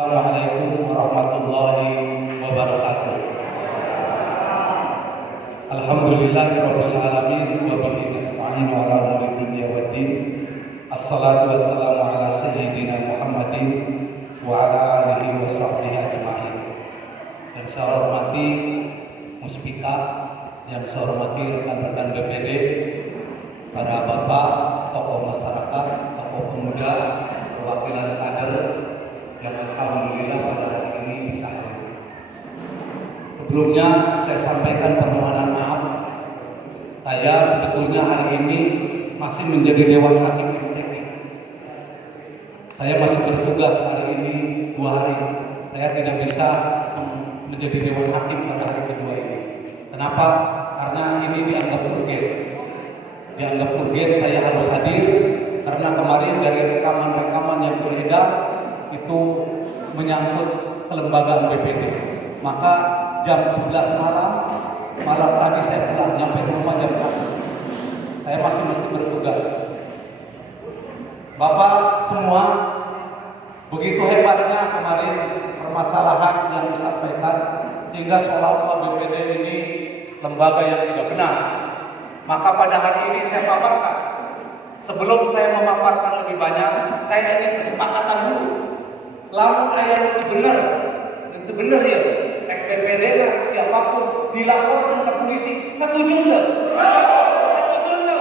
Assalamualaikum warahmatullahi wabarakatuh. Alhamdulillahirabbil alamin wa bihi nasta'inu ala umuri dunya waddin. Assalatu wassalamu ala sayyidina Muhammadin wa ala alihi wa sahbihi ajma'in. Yang saya hormati Muspika, yang saya hormati rekan-rekan BPD, para bapak, tokoh masyarakat, tokoh pemuda, perwakilan kader yang alhamdulillah pada hari ini bisa hadir. Sebelumnya saya sampaikan permohonan maaf. Saya sebetulnya hari ini masih menjadi Dewan Hakim MTQ. Saya masih bertugas hari ini 2 hari. Saya tidak bisa menjadi Dewan Hakim pada hari kedua ini. Kenapa? Karena ini dianggap urgen. Dianggap urgen saya harus hadir karena kemarin dari rekaman-rekaman yang beredar itu menyangkut kelembagaan BPD. Maka jam 11 malam tadi saya pulang, nyampe rumah jam 1. Saya masih mesti bertugas. Bapak semua, begitu hebatnya kemarin permasalahan yang disampaikan sehingga seolah-olah BPD ini lembaga yang tidak benar. Maka pada hari ini saya paparkan. Sebelum saya memaparkan lebih banyak, saya ingin kesepakatan dulu. Lamun ayat itu benar ya. BPD lah siapapun dilaporkan ke polisi, setuju enggak? Setuju enggak?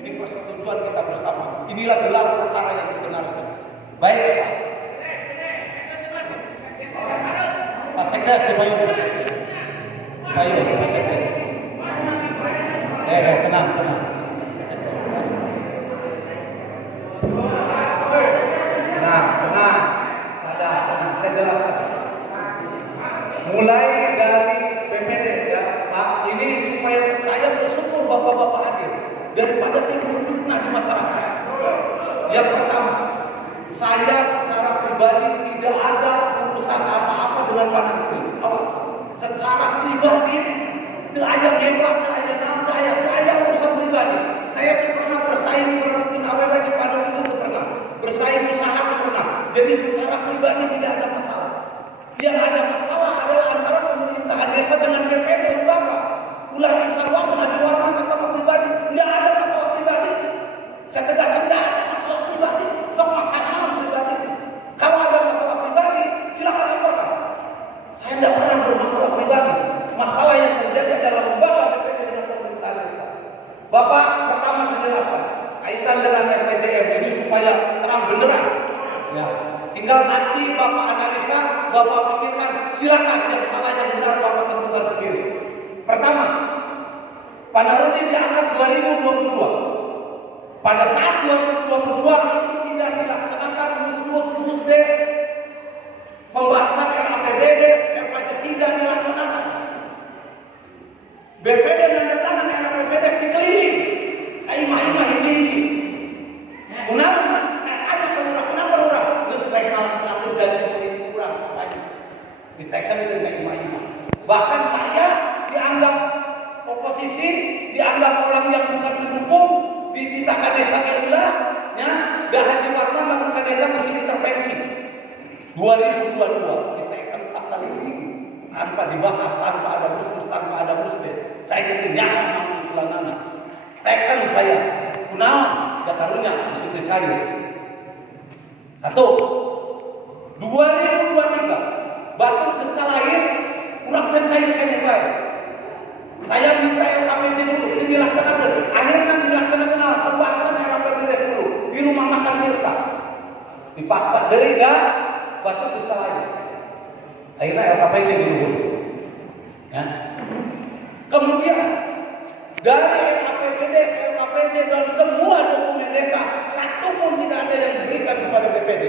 Ini persetujuan kita bersama. Inilah gelar perkara yang sebenarnya. Baik Pak. Pak Sekdes, Pak Sekdes. Tenang. Tenang. Saya jelaskan. Mulai dari BPD ya, Pak, ini supaya saya bersyukur bapak-bapak hadir daripada timbul fitnah di masyarakat. Yang pertama, saya secara pribadi tidak ada urusan apa-apa dengan Wanan itu. Secara pribadi, tidak ada hebat, tidak ada urusan pribadi. Saya pernah bersaing berbikin awal di Padang itu pernah, bersaing usaha itu pernah. Jadi secara pribadi tidak ada masalah. Yang ada masalah adalah antara pemerintahan desa dengan BPD lembaga. Ulah disarwang ada warna atau pribadi, tidak ada masalah pribadi. Saya tegaskan tidak ada masalah pribadi, sok masalah pribadi. Kalau ada masalah pribadi, silakan laporkan. Saya tidak pernah bermasalah pribadi. Masalah yang terjadi adalah lembaga BPD dengan pemerintahan desa. Bapak pertama saya jelaskan kaitan dengan RPJM ini supaya terang benderang. Ya, tinggal nanti Bapak analisa, Bapak pikirkan, silakan yang salah yang benar Bapak tentukan sendiri. Pertama, Pak Narudin diangkat 2022. Pada saat 2022 itu tidak dilaksanakan musdes, pembahasan RAPBD, RPJ tidak dilaksanakan. BPD dan tangan RAPBD dikeliling, imah-imah hiji-hiji. Kenapa lurah? Rekal selalu dari kurang banyak. Ditekan dengan imam-imam. Bahkan saya dianggap oposisi, dianggap orang yang bukan mendukung, dititahkan desa Keula, ya, dan Haji Warman lakukan desa mesti intervensi. 2022 ditekan tak kali ini tanpa dibahas, tanpa ada khusus, tanpa ada musbeh. Saya ketinyakan mampu pulangan. Tekan saya, kunaon, dakarunya mesti dicari. 1. 2023 batur desa lain kurang cairkan yang baik. Saya minta LKPD dulu dilaksanakan. Akhirnya dilaksanakan pembahasan LKPD dulu di rumah makan Tirta. Dipaksa dari batur desa lain. Akhirnya LKPD dulu. Ya. Kemudian dari LKPD dan semua dokumen desa, satu pun tidak ada yang diberikan kepada BPD.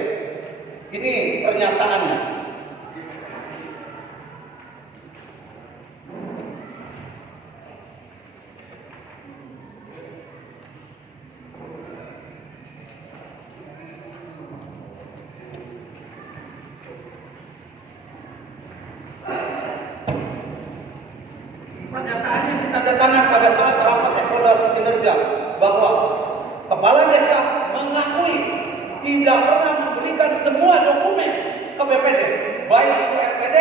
Ini pernyataannya. Pernyataannya ditandatangan pada saat rapat evaluasi kinerja bahwa kepala desa mengakui tidak pernah memberi mengirimkan semua dokumen ke BPD, baik itu RPD,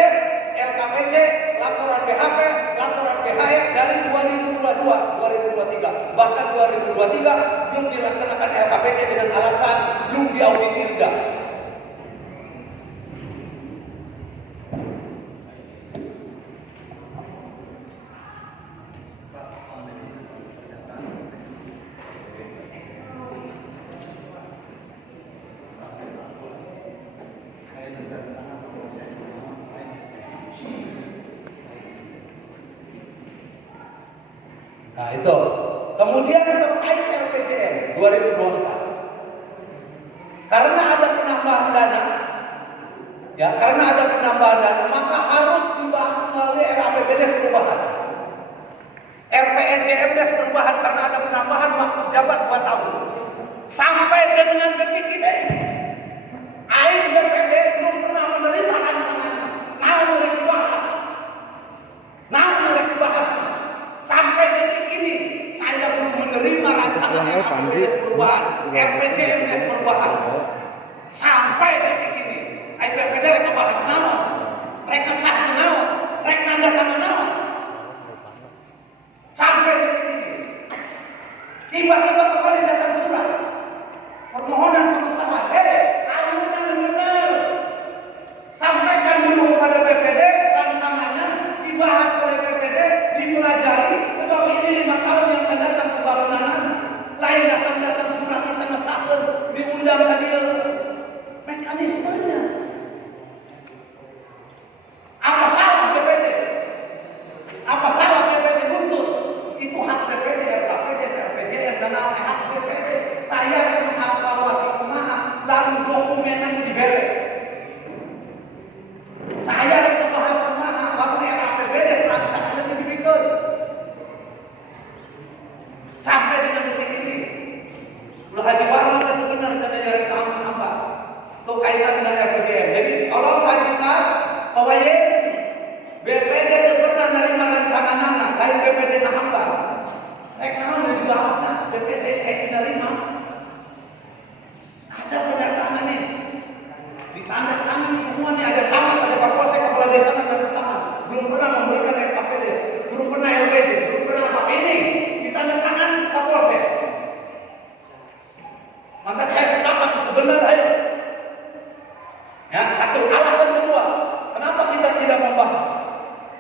LKPD, laporan BHP, laporan BHE dari 2022, 2023, bahkan 2023 belum dilaksanakan LKPD dengan alasan belum diaudit IRDA. Nah itu. Kemudian terkait RPJM 2024. Karena ada penambahan dana, maka harus dibahas melalui RAPBD perubahan. RPJMD perubahan karena ada penambahan waktu jabat 2 tahun. Sampai dengan detik ini, AIN BPD belum pernah menerima rancangannya. Namun dibahas. Sampai detik ini saya belum menerima rancangan RPJMD perubahan, RPJMD perubahan. Sampai detik ini, BPD mereka bahas naon, mereka sah naon, mereka nanda tangan naon. Sampai detik ini, tiba-tiba kembali datang surat permohonan pengesahan. Alunan benar. Sampaikan dulu kepada BPD rancangannya, dibahas oleh BPD, dipelajari, sebab ini 5 tahun yang akan datang pembangunan. Lain akan datang surat kita ngesahkan, diundang tadi mekanismenya. Apa salah BPD? Apa salah BPD buntut? Itu hak BPD, RKPD, RPJM, dan hak BPD. Saya yang mengevaluasi kumaha, lalu dokumennya diberi. Saya yang membahas kumaha, lalu RAPBD rancangannya dibikin. Sampai dengan detik ini, Haji Warman itu benar karena dari tahun hamba. Itu kaitan dengan RPJM. Jadi kalau Haji Kas, bahwa BPD itu pernah menerima rancangan lain BPD hamba. Sekarang sudah dibahasnya, BPD diterima. Ada pendataan ini, ditandatangani semua nih, ada camat, ada kapolsek, kepala desa, ada tangan. Belum pernah memberikan RKPD, belum pernah LPD, belum pernah apa ini, ditandatangani kapolsek. Maka saya sepakat itu benar, ayo. Ya, satu alasan kedua, kenapa kita tidak membahas?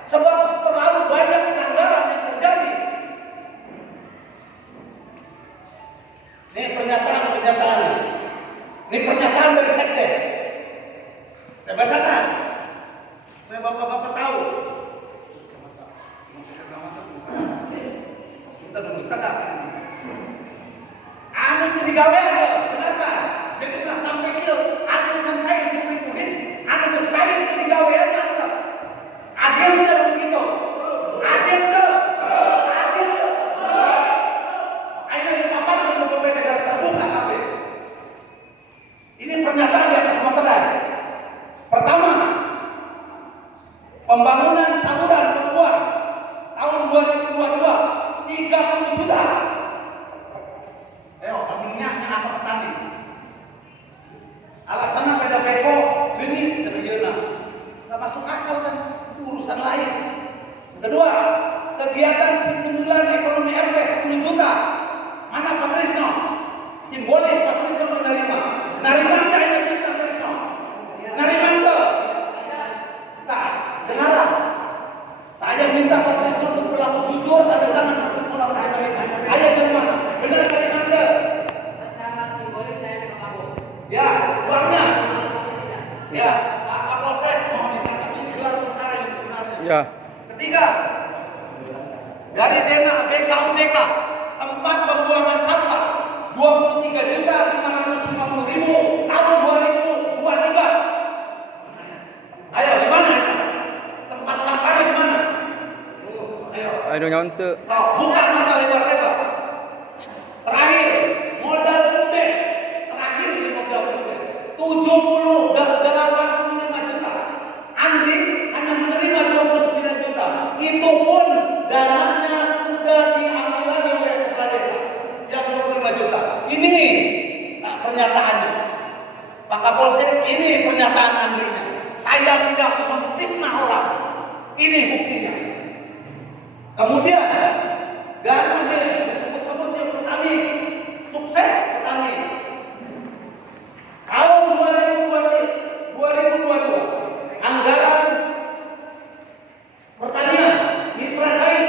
Sebab terlalu banyak pelanggaran yang terjadi. Ini pernyataan. Ini pernyataan dari Sekdes. Saya bacakan. Saya bapak-bapak tahu. Kita dulu kata. Anu jadi gawe aja, benar kan? Jadi nggak sampai itu. Anu dengan saya dikurikuhin. Anu dengan saya jadi gawe aja. Adil benar begitu. Adil benar. Ayo papan untuk berbeda dari terbuka tapi. Ini pernyataan di atas materai. Pertama, pembangunan saluran pembuat tahun 2022 30 juta. Ayo, minyaknya apa petani? Alasannya beda beko, genit sebenarnya. Nggak masuk akal kan? Itu urusan lain. Kedua, kegiatan stimulan ekonomi RT 10 juta. Mana Pak Trisno? Simbolis Pak Trisno menerima. Narima nggak ini Pak Trisno? Narima nggak? Tak, dengarlah. Saya minta Pak Trisno untuk berlaku jujur, tanda tangan Pak Trisno lawan Ayo terima. Benar narima nggak? Secara simbolis saya ke kamu. Ya, uangnya. Ya, Pak Kapolsek mohon ditangkap ini gelar perkara yang sebenarnya. Ya. Ketiga, dari dana BKUDK tempat pembuangan sampah 23.550.000 tahun 2023. Ayo di mana? Tempat sampahnya di mana? Ayo nyontek. Bukan mata lebar-lebar. Terakhir, modal gede. Terakhir di modal gede 85 juta. Andri hanya menerima 29 juta. Itu pun dananya sudah diambil lagi oleh kepala desa yang 25 juta. Ini nah, pernyataannya. Pak Kapolsek ini pernyataan Andrinya. Saya tidak memfitnah orang. Ini buktinya. Kemudian dana dia disebut-sebut dia petani, sukses petani. Tahun 2022 anggaran pertanian mitra sawit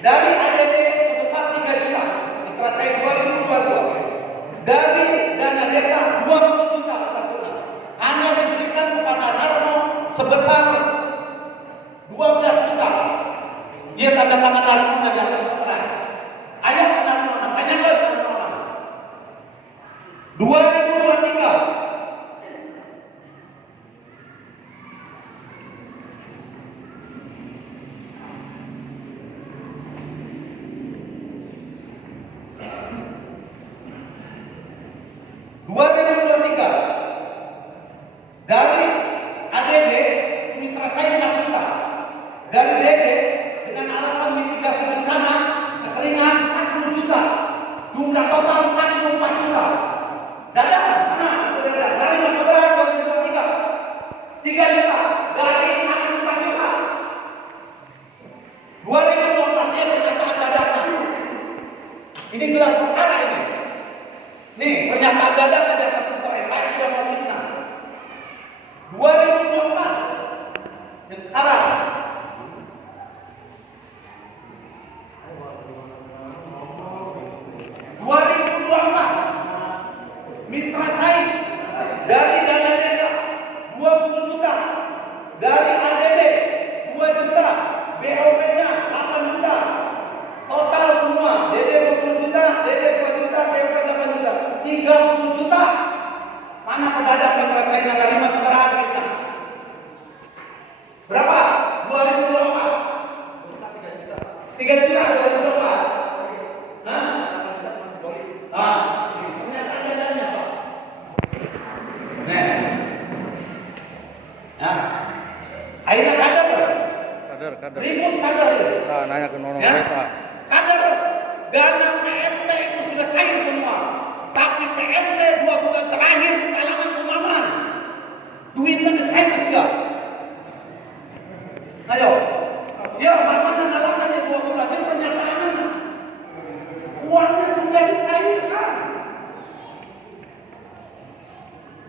dari ADD sebesar 3 juta, mitra sawit 2022. Dari dana desa 20 juta per bulan hanya diberikan kepada Narno sebesar 12 juta. Dia tanda tangan Narno dan di atas keterangan. Ayo Narno, tanya ke Narno. 2023 dari ADD mitra saya 4 juta, dari DD dengan alasan mitigasi bencana kekeringan 40 juta, jumlah total 44 juta. Dadah, mana? Dari masa berat 2023 3 juta, dari 44 juta. 2024 dia pernyataan dadanya. Ini gelar perkara ini. Nih pernyataan dadak ada atas saya tidak mau fitnah. 2024 yang sekarang 2024 mitra saya dari dana desa 20 juta, dari ADD 2 juta, BOP-nya 8 juta, total semua DD 20 juta, DD 2 juta, DP 8 juta, 30 juta. Mana pedagang mitra saya yang terima sekarang kita? Berapa? 2024 3 juta 2024. Hah? Pernyataan dadanya Pak. Nah, akhirnya kader. Ribut kader. Nanya ke Nono ya? Kereta. Kader, dana PMT itu sudah cair semua. Tapi PMT 2 bulan terakhir di talangan Umaman. Duitnya cair sudah. Ayo. Ya, mana nalangannya 2 bulan? Ini pernyataannya. Uangnya sudah dicairkan.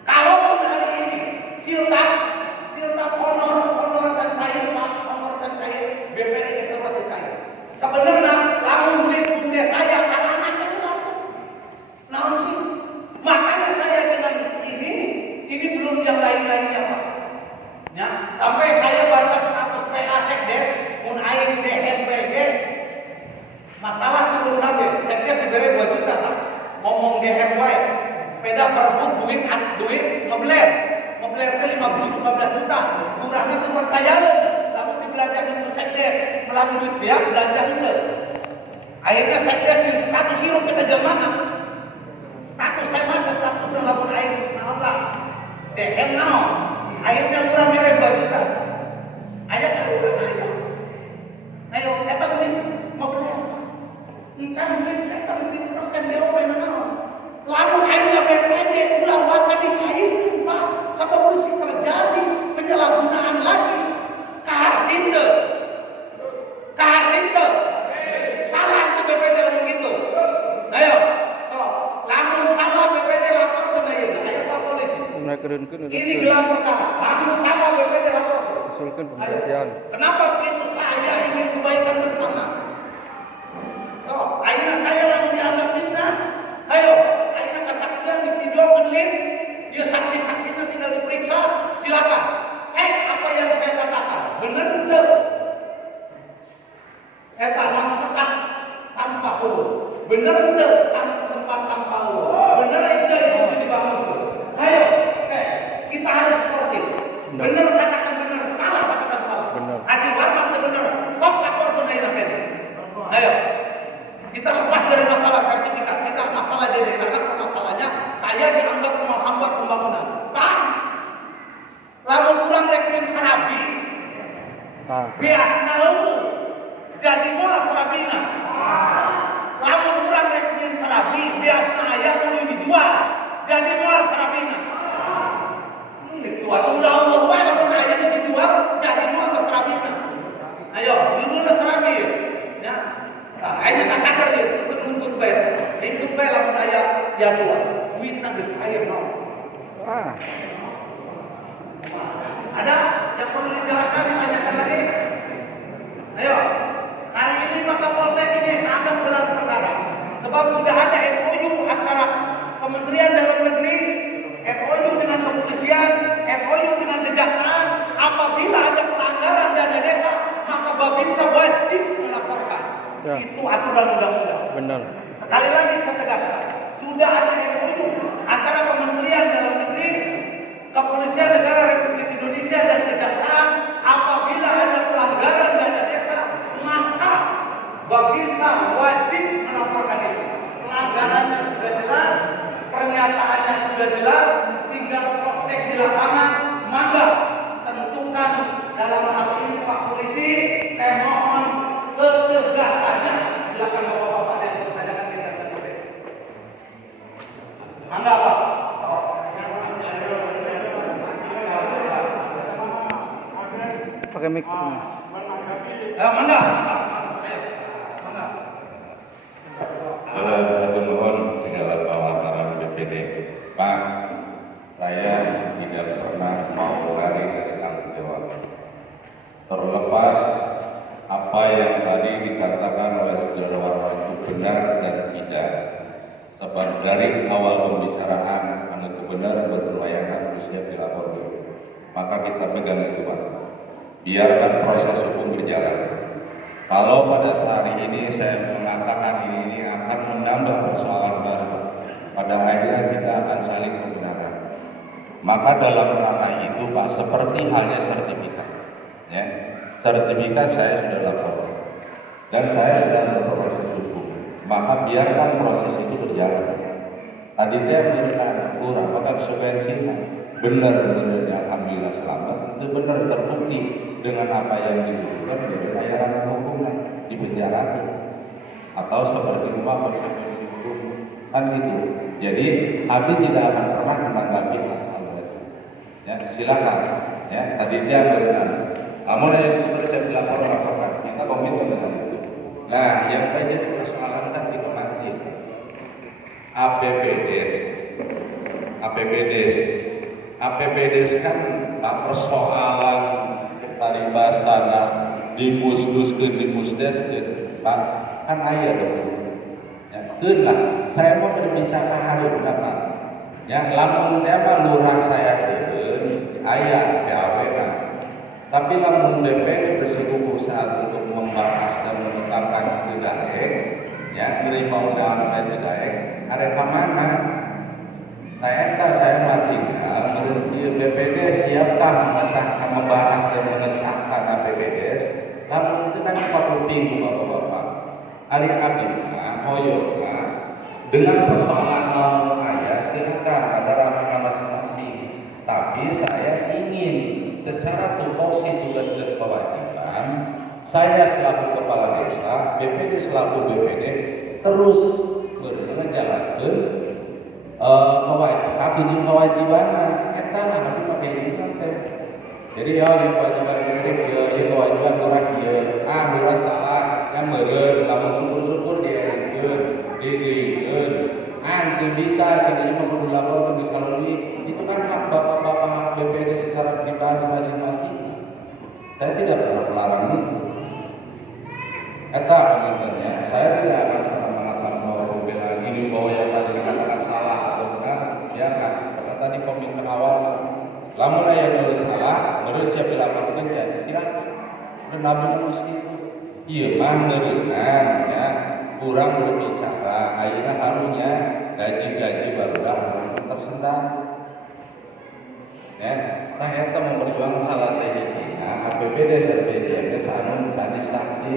Kalaupun hari ini siltap honor dan cair, honor dan cair, BPD seperti cair. Sebenarnya lamun duit bunda saya talangan itu naon sih? Makanya saya dengan ini belum yang lain-lainnya Pak. Ya, sampai saya baca status PA Sekdes mun aing DMPG masalah turun nabe Sekdes diberi 2 juta tak? Ngomong DMW peda perbut duit ngebler teh 15 juta kurangnya itu percaya tapi dibelanjakan ke Sekdes melalui duit dia belanja itu akhirnya Sekdes yang status hirup kita jemana status saya baca status dalam air naon lah DM naon akhirnya kurang mere 2 juta ayat ayo eta duit mau beli encan duit eta 30% BOP naon lamun airnya BPD ulah waktu dicairkan Pak sebab mesti terjadi penyalahgunaan lagi kahartinde salah ke BPD begitu ayo lamun salah BPD lapor ke ayo Pak polisi ini gelar perkara lamun salah BPD lapor usulkan pemberhentian. Kenapa begitu? Saya ingin kebaikan bersama. Akhirnya saya lamun dianggap fitnah ayo akhirnya kesaksian di video link dia saksi-saksinya tidak diperiksa silakan cek apa yang saya katakan benar enggak eta yang sekat sampah benar enggak tempat sampah benar enggak itu dibangun ayo cek kita harus sportif benar katakan benar salah katakan salah Haji Warman itu benar sok lapor benar ini ayo kita lepas dari masalah sertifikat kita masalah DD karena masalahnya saya dianggap menghambat pembangunan Pak lamun kurang rekening serabi biasna jadi mola serabina lamun kurang biasna aya kudu dijual. Jadi moal Sarabina. Itu atuh udah umum bae lamun aya geus dijual, jadi moal ke Sarabina. Ayo, judulna Sarabi. Ya. Tah aya kakadar ieu, nuntut bae. Ikut bae lamun aya jadwal. Duitna geus aya naon. Wah. Ada yang perlu dijelaskan, ditanyakan lagi? Ayo, hari ini maka Polsek ini sangat gelar perkara. Sebab sudah ada MOU antara Kementerian Dalam Negeri, MOU dengan kepolisian, MOU dengan kejaksaan. Apabila ada pelanggaran dana desa, maka Babinsa wajib melaporkan. Ya. Itu aturan undang-undang. Benar. Sekali lagi saya tegaskan, sudah ada MOU antara Kementerian Dalam Negeri, Kepolisian Negara Republik Indonesia dan Kejaksaan. Apabila ada pelanggaran dana desa, maka Babinsa wajib melaporkan itu. Pelanggarannya sudah jelas, pernyataannya sudah jelas, tinggal proses di lapangan. Maka tentukan dalam hal ini Pak Polisi, saya mohon ketegasannya. Silakan bapak-bapak dan pertanyakan kita sendiri. Mangga Pak. Pakai mic. Mangga. Hatur nuhun segala pemaparan BPD. Pak, saya tidak pernah mau lari dari tanggung jawab. Terlepas apa yang tadi dikatakan oleh saudara Warno itu benar dan tidak. Sebab dari awal pembicaraan itu benar berlayanan usia dilapor. Maka kita pegang itu Pak. Biarkan proses hukum berjalan. Kalau pada saat ini saya mengatakan ini akan menambah persoalan baru, pada akhirnya kita akan saling menggunakan. Maka dalam ranah itu Pak, seperti halnya sertifikat, ya, sertifikat saya sudah laporkan dan saya sedang berproses hukum. Maka biarkan proses itu berjalan. Tadi dia menyatakan kurang, maka konsekuensinya benar-benar alhamdulillah selamat, itu benar terbukti dengan apa yang dilakukan dari bayaran hukumnya di penjara atau seperti rumah konsekuensi hukum kan gitu. Jadi Abi tidak akan pernah menanggapi hal itu. Ya silakan. Ya tadi dia benar. Namun yang itu saya laporkan kita komitmen dengan itu. Nah yang menjadi persoalan kan kita masih APBDes kan tak persoalan ketaribasana di pusdes Pak kan ayah dong. Ya, lah saya mau berbicara hari berapa? Ya, lamun tema lurah saya ayah PAW kan. Tapi lamun DPD bersikukuh saat untuk membahas dan menetapkan kedaek, ya menerima undang-undang kedaek, ada kemana? Saya tinggal menurut BPD siapkah membahas dan mengesahkan APBDes. Namun itu kan 40 minggu bapak-bapak. Hari Abimah, Hoyoma, dengan persoalan mau aja silakan ada ranah masing-masing. Tapi saya ingin secara tupoksi tugas dan kewajiban, saya selaku kepala desa, BPD selaku BPD terus menjalankan kewajiban eta lah tapi pakai ini teh. Jadi ya kewajiban ini kewajiban lurah ieu. Lurah salah yang meureun lamun syukur-syukur dierekeun, didieun. Teu bisa sebenarnya kudu lapor ke kalau itu kan hak bapak-bapak BPD secara pribadi masing-masing. Saya tidak pernah melarang itu. Eta komentarnya, saya tidak akan pernah mengatakan bahwa pembelaan ini bahwa yang tadi dikatakan salah atau benar, biarkan. Karena tadi komitmen awal, lamun aya nu salah, menurut siapa dilaporkan ya, silakan. Dan Nabi Musa iya mah meureunnan ya, kurang berbicara, ayeuna harunya gaji-gaji barulah tersendat. Ya, tah eta memperjuangkan salah sahihina APBD RPJMD anu tadi saksi.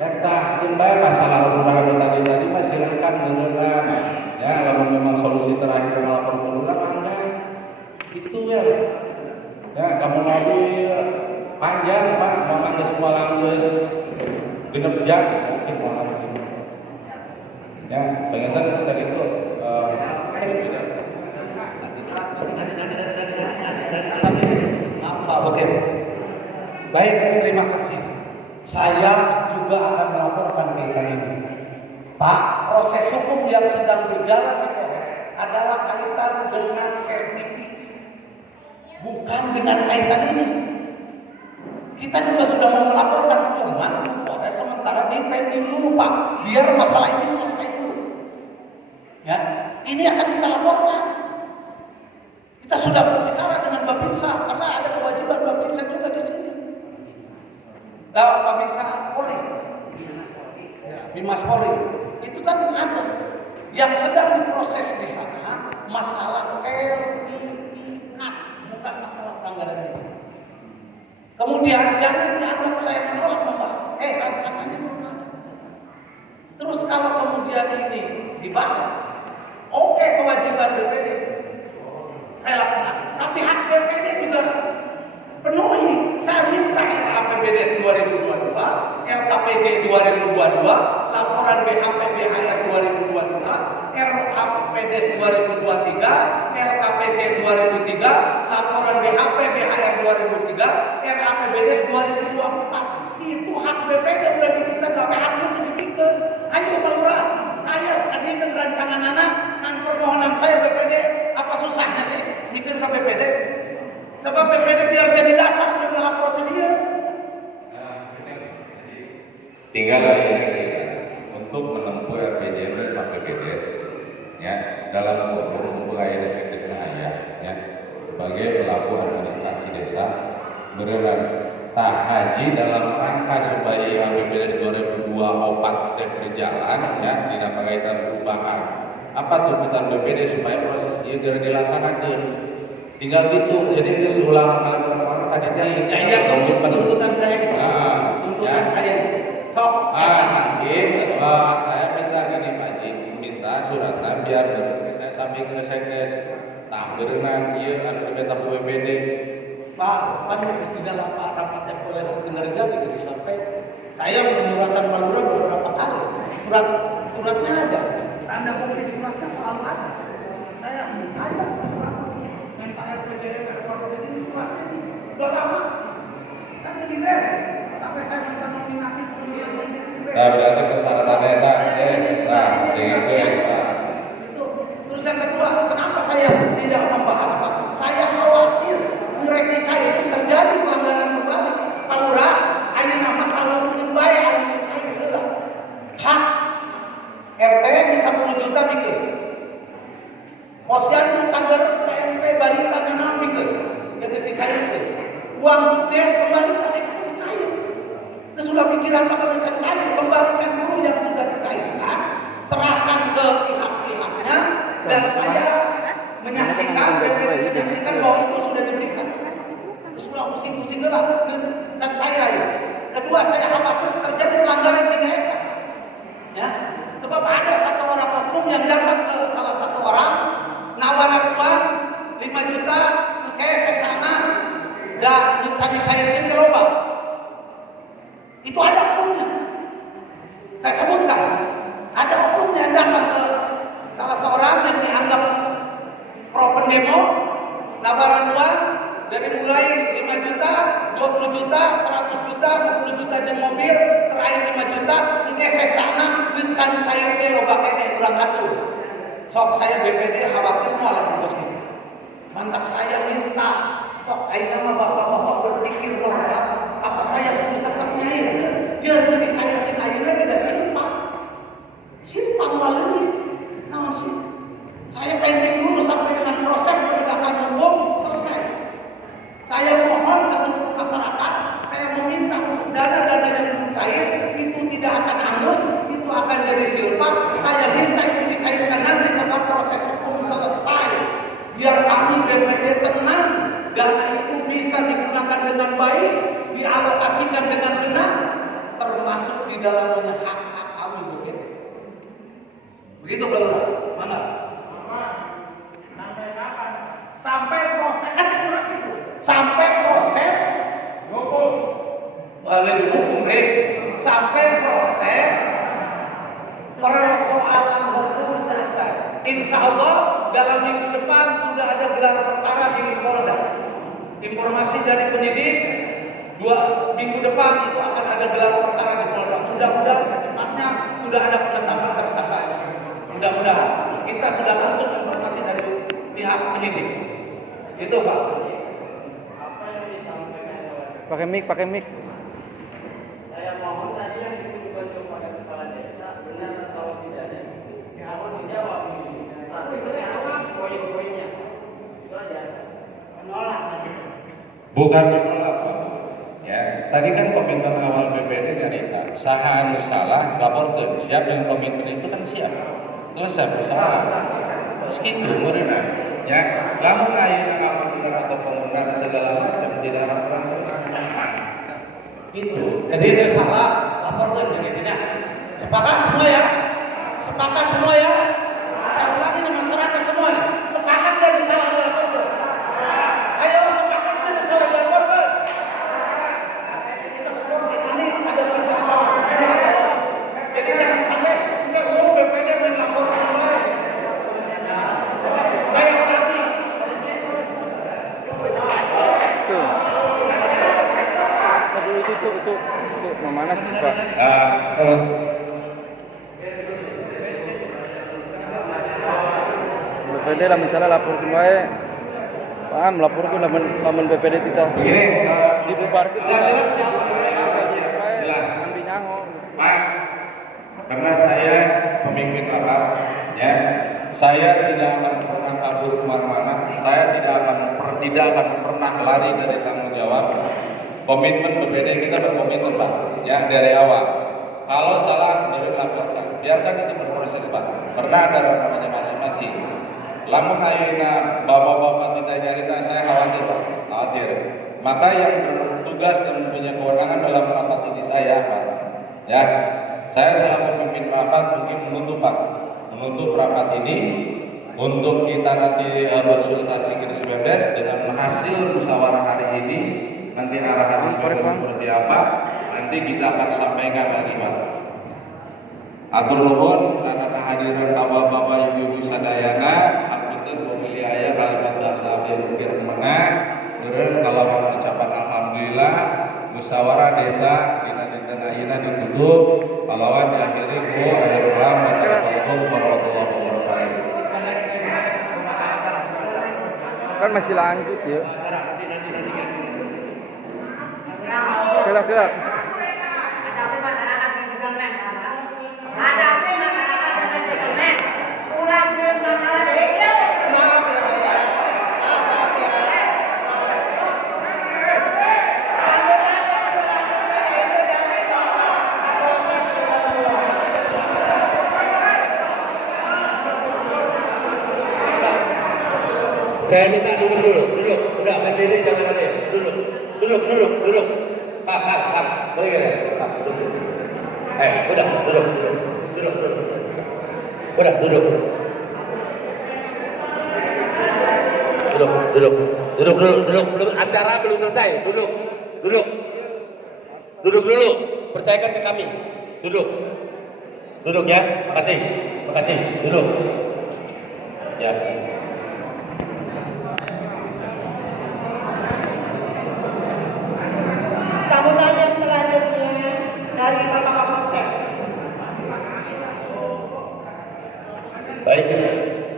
Eta bae masalah lurah tadi mah silahkan meureunnan. Ya, kalau memang solusi terakhir melapor ke lurah mangga. Itu ya. Ya, kamu nabi panjang Pak, memang geus moal geus genep jam mungkin malam ini. Ya, pengen tadi itu Pak, oke. Baik, terima kasih. Saya juga akan melaporkan kaitan ini. Pak, proses hukum yang sedang berjalan di Polres adalah kaitan dengan sertifikat, bukan dengan kaitan ini. Kita juga sudah mau melaporkan, cuman Polres sementara di pending dulu Pak, biar masalah ini selesai dulu. Ya, ini akan kita laporkan. Kita sudah berbicara dengan Babinsa karena ada kewajiban Babinsa juga di sini. Babinsa Polri, Bimas Polri, itu kan ada yang sedang diproses di sana masalah sertifikat, bukan masalah pelanggaran ini. Kemudian jangan dianggap saya menolak membahas. Rancangannya belum ada. Terus kalau kemudian ini dibahas, oke, kewajiban BPD saya laksanakan. Tapi hak BPD juga penuhi. Saya minta APBD 2022, LKPJ 2022, laporan BHP BHR 2022, RAPD 2023, LKPJ 2003, laporan BHP BHR 2003, RAPBD 2024. Itu hak BPD udah kita gawe haknya sedikit. Ayo Pak Lurah, saya tadi rancangan anak dan permohonan saya BPD, apa susahnya sih bikin ke BPD? Sebab BPD biar jadi dasar untuk melapor ke dia. tinggal ini untuk menempuh RPJMD sampai BDS ya dalam forum pegawai sekretariat ayah ya sebagai pelaku administrasi desa berenang tak haji dalam rangka supaya APBD 2024 berjalan ya tidak kaitan perubahan apa tuntutan BPD supaya prosesnya segera dilaksanakan tinggal gitu jadi ini seulang kali tadi ya tuntutan saya itu tuntutan saya itu sok nanti saya minta gini Pak Haji minta suratan biar saya sampai ke sekdes tak berenang iya kan kita BPD Pak di dalam rapat evaluasi kinerja begitu sampai saya menyuratkan Pak Lurah beberapa kali suratnya ada tanda bukti suratnya selalu ada saya minta RPJM ini suratnya udah lama kan jadi beres sampai saya minta nominasi nah berarti persyaratan eta itu terus yang kedua kenapa saya tidak membahas Pak saya khawatir di Reknica itu terjadi pelanggaran kembali Pak Lurah ayo nama selalu dibayar administrasi adalah hak RT bisa 10 juta bikin posyandu kader PNT balita kenal bikin jadi dikaitkan uang BUMDes kembali itu sudah pikiran Pak cair kembalikan dulu yang sudah dicairkan serahkan ke pihak-pihaknya dan saya menyaksikan BPD menyaksikan bahwa itu sudah diberikan sudah pusing-pusing lah dan cair aja kedua saya khawatir terjadi pelanggaran kejahatan ya sebab ada satu orang oknum yang datang ke salah satu orang nawaran uang 5 juta kayak saya sana dan minta dicairin ke lubang itu ada oknumnya saya sebutkan ada oknumnya yang datang ke salah seorang yang dianggap pro pendemo nawaran uang dari mulai 5 juta, 20 juta, 100 juta, 10 juta jam mobil terakhir 5 juta kayak saya sana dengan cairnya loba kene ulang atur sok saya BPD khawatir malah bos gitu mantap saya minta sok akhirnya mah bapak-bapak berpikir normal apa saya perlu tetap nyair dia lebih dicairkan akhirnya tidak simpang melalui nah sih saya pending dulu sampai dengan proses penegakan hukum selesai saya mohon ke seluruh masyarakat saya meminta untuk dana-dana yang belum cair itu tidak akan hangus itu akan jadi silpa saya minta itu dicairkan nanti setelah proses hukum selesai biar kami BPD tenang dana itu bisa digunakan dengan baik dialokasikan dengan benar termasuk di dalamnya hak-hak kami BPD begitu Pak mana sampai kapan sampai proses itu sampai proses hukum balik hukum sampai proses persoalan Insya Allah dalam minggu depan sudah ada gelar perkara di Polda. Informasi dari penyidik 2 minggu depan itu akan ada gelar perkara di Polda. Mudah-mudahan secepatnya sudah ada penetapan tersangka. Mudah-mudahan kita sudah langsung informasi dari pihak penyidik. Itu Pak. Pakai mic. Saya mohon tadi yang ditujukan kepada kepala desa benar atau tidaknya mohon dijawab ini. Tapi bersama poin-poinnya itu aja. Menolak tadi. Bukan menolak Pak. Ya, tadi kan komitmen awal BPD dari saha anu salah laporkeun. Siap yang komitmen itu kan siap. Selesai bersalah. Segitu meureunna. Ya, lamun aya ngapunten atau penggunaan segala macam tidak ada perasaan. Itu. Jadi itu salah laporkan intinya. Sepakat semua ya? Sepakat semua ya? Saya ulangi nih masyarakat semua nih. Sepakat dan salah dilaporkan. Ayo sepakat dan salah dilaporkan. Kita semua ini ada berita acara. Jadi jangan sampai enggak mau BPD melaporkan semua. Saya ulangi. Tuh. Itu memanas Pak. BPD lamun salah laporkeun wae. Paham laporkeun lamun BPD kita. Begini, Dibubarkeun jelas. Ambil nyaho. Pak, karena saya pemimpin rapat, ya, saya tidak akan pernah kabur kemana-mana. Saya tidak akan pernah lari dari tanggung jawab. Komitmen BPD kita berkomitmen Pak, ya dari awal. Kalau salah dilaporkan, biarkan itu berproses Pak. Pernah ada namanya masing-masing. Lamun ayeuna bapak-bapak tidak nyarita, saya khawatir Pak, khawatir. Maka yang bertugas dan punya kewenangan dalam rapat ini saya Pak. Ya, saya selaku pemimpin rapat mungkin menutup rapat ini untuk kita nanti berkonsultasi ke 19 dengan hasil musyawarah hari ini. Nanti arahan seperti apa, nanti kita akan sampaikan lagi Pak. Atur nuhun karena kehadiran bapak-bapak ibu-ibu sadayana, hapunten pemilih aya kalimat bahasa abdi ukir menah, kemudian kalau mengucapkan alhamdulillah, musyawarah desa dina dinten ayeuna ditutup, kalawan diakhiri ku akhirul kalam. Wassalamualaikum warahmatullahi wabarakatuh. Kan masih lanjut ya. Gerak. Hadapi masyarakat yang settlement, hadapi masyarakat yang settlement. Ulang masalah dari itu. Saya minta duduk. Udah berdiri jangan ada. Duduk. Pak. Boleh ya? Pak, duduk. Udah, duduk. Udah, duduk. Belum acara belum selesai. Duduk dulu. Percayakan ke kami. Duduk ya. Makasih. Duduk. Ya. Sambutan yang selanjutnya dari Bapak Kapolsek. Baik,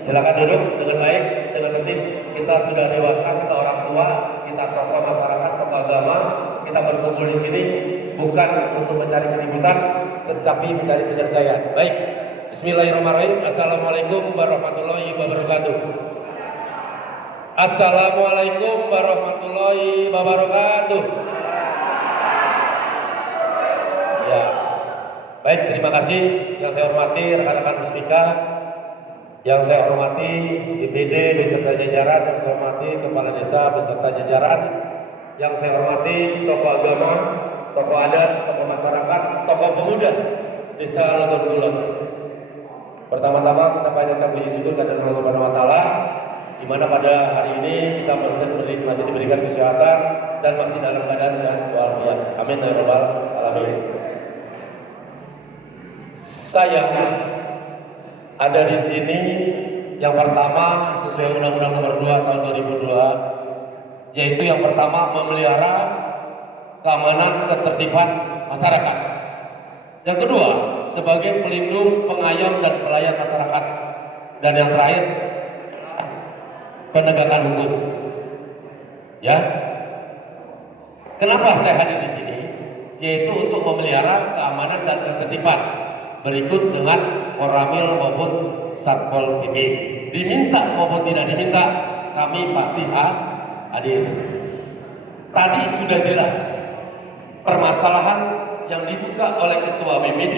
silakan duduk dengan baik, dengan tertib. Kita sudah dewasa, kita orang tua, kita tokoh masyarakat, tokoh agama. Kita berkumpul di sini bukan untuk mencari keributan, tetapi mencari penyelesaian. Baik, Bismillahirrahmanirrahim. Assalamualaikum warahmatullahi wabarakatuh. Assalamualaikum warahmatullahi wabarakatuh. Ya, baik, terima kasih yang saya hormati rekan-rekan Musbika, yang saya hormati DPD beserta jajaran, yang saya hormati kepala desa beserta jajaran, yang saya hormati tokoh agama, tokoh adat, tokoh masyarakat, tokoh pemuda Desa Legon Kulon. Pertama-tama kita panjatkan puji syukur kepada Allah Subhanahu wa taala di mana pada hari ini kita masih diberikan kesehatan dan masih dalam keadaan sehat walafiat. Amin ya rabbal alamin. Saya ada di sini Yang pertama sesuai Undang-Undang Nomor 2 Tahun 2002, yaitu yang pertama memelihara keamanan ketertiban masyarakat. Yang kedua sebagai pelindung, pengayom dan pelayan masyarakat. Dan yang terakhir penegakan hukum. Ya. Kenapa saya hadir di sini? Yaitu untuk memelihara keamanan dan ketertiban. Berikut dengan Koramil maupun Satpol PP. Diminta maupun tidak diminta, kami pasti hadir. Tadi sudah jelas permasalahan yang dibuka oleh Ketua BPD.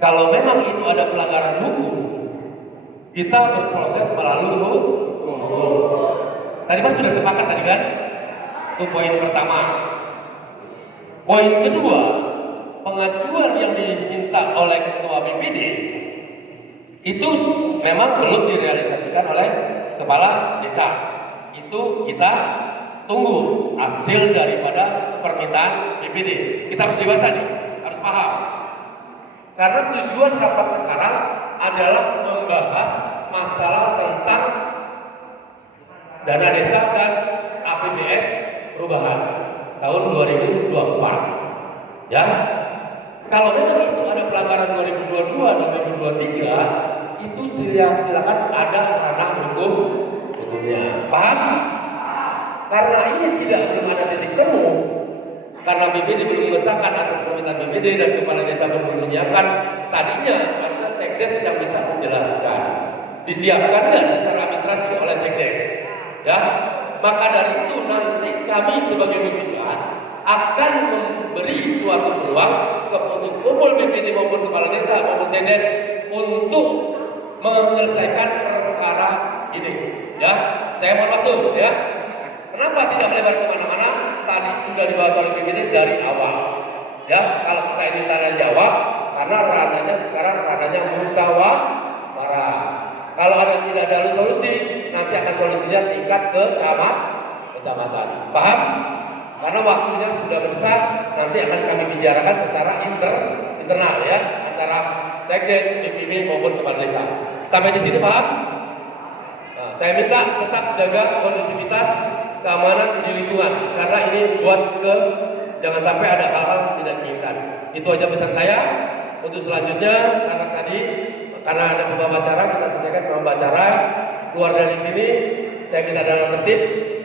Kalau memang itu ada pelanggaran hukum, kita berproses melalui hukum. Tadi Mas sudah sepakat tadi kan? Itu poin pertama. Poin kedua, pengajuan yang diminta oleh Ketua BPD itu memang belum direalisasikan oleh Kepala Desa. Itu kita tunggu hasil daripada permintaan BPD. Kita harus dewasa nih, harus paham. Karena tujuan rapat sekarang adalah membahas masalah tentang dana desa dan APBS perubahan tahun 2024. Ya. Kalau memang itu ada pelanggaran 2022 dan 2023, itu silakan ada ranah hukumnya. Paham? Karena ini belum ada titik temu. Karena BPD belum mengesahkan atas permintaan BPD dan Kepala Desa belum menyiapkan, tadinya ada Sekdes yang bisa menjelaskan. Disiapkan nggak secara administrasi oleh Sekdes? Ya, maka dari itu nanti kami sebagai muslimat akan memberi suatu peluang untuk kumpul BPD maupun Kepala Desa maupun Sekdes untuk menyelesaikan perkara ini. Ya, saya mohon waktu. Ya, kenapa tidak melebar kemana-mana? Tadi sudah dibahas oleh BPD dari awal. Ya, kalau kita ini tanya jawab, karena ranahnya sekarang ranahnya musyawarah. Kalau ada tidak ada solusi, nanti akan solusinya tingkat kecamatan. Paham? Karena waktunya sudah besar, nanti akan kami bicarakan secara internal ya, antara Sekdes, BPD maupun Kepala Desa. Sampai di sini paham? Nah, saya minta tetap jaga kondusivitas, keamanan di lingkungan, karena ini buat jangan sampai ada hal-hal tidak diinginkan. Itu aja pesan saya. Untuk selanjutnya, karena ada pembacara, kita selesaikan pembacara. Keluar dari sini, saya minta dalam tertib.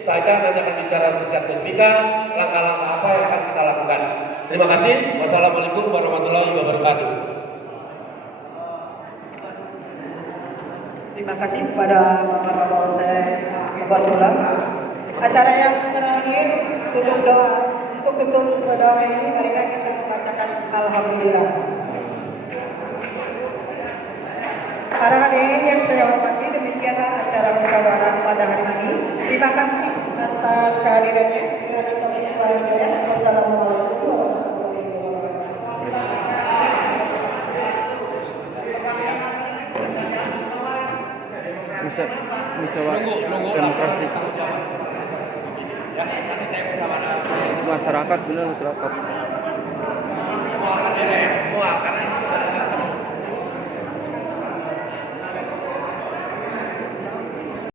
Saya nanti akan bicara tingkat musbika, langkah-langkah apa yang akan kita lakukan. Terima kasih. Wassalamualaikum warahmatullahi wabarakatuh. Terima kasih kepada Bapak saya Abatullah. Acara yang terakhir tutup doa. Untuk tutup doa ini, marilah kita membacakan Alhamdulillah. Para hadirin yang saya hormati, demikianlah acara musyawarah pada hari ini. Terima kasih atas kehadirannya. Wassalamualaikum warahmatullahi wabarakatuh. Musyawarah demokrasi. Masyarakat benar masyarakat. Mau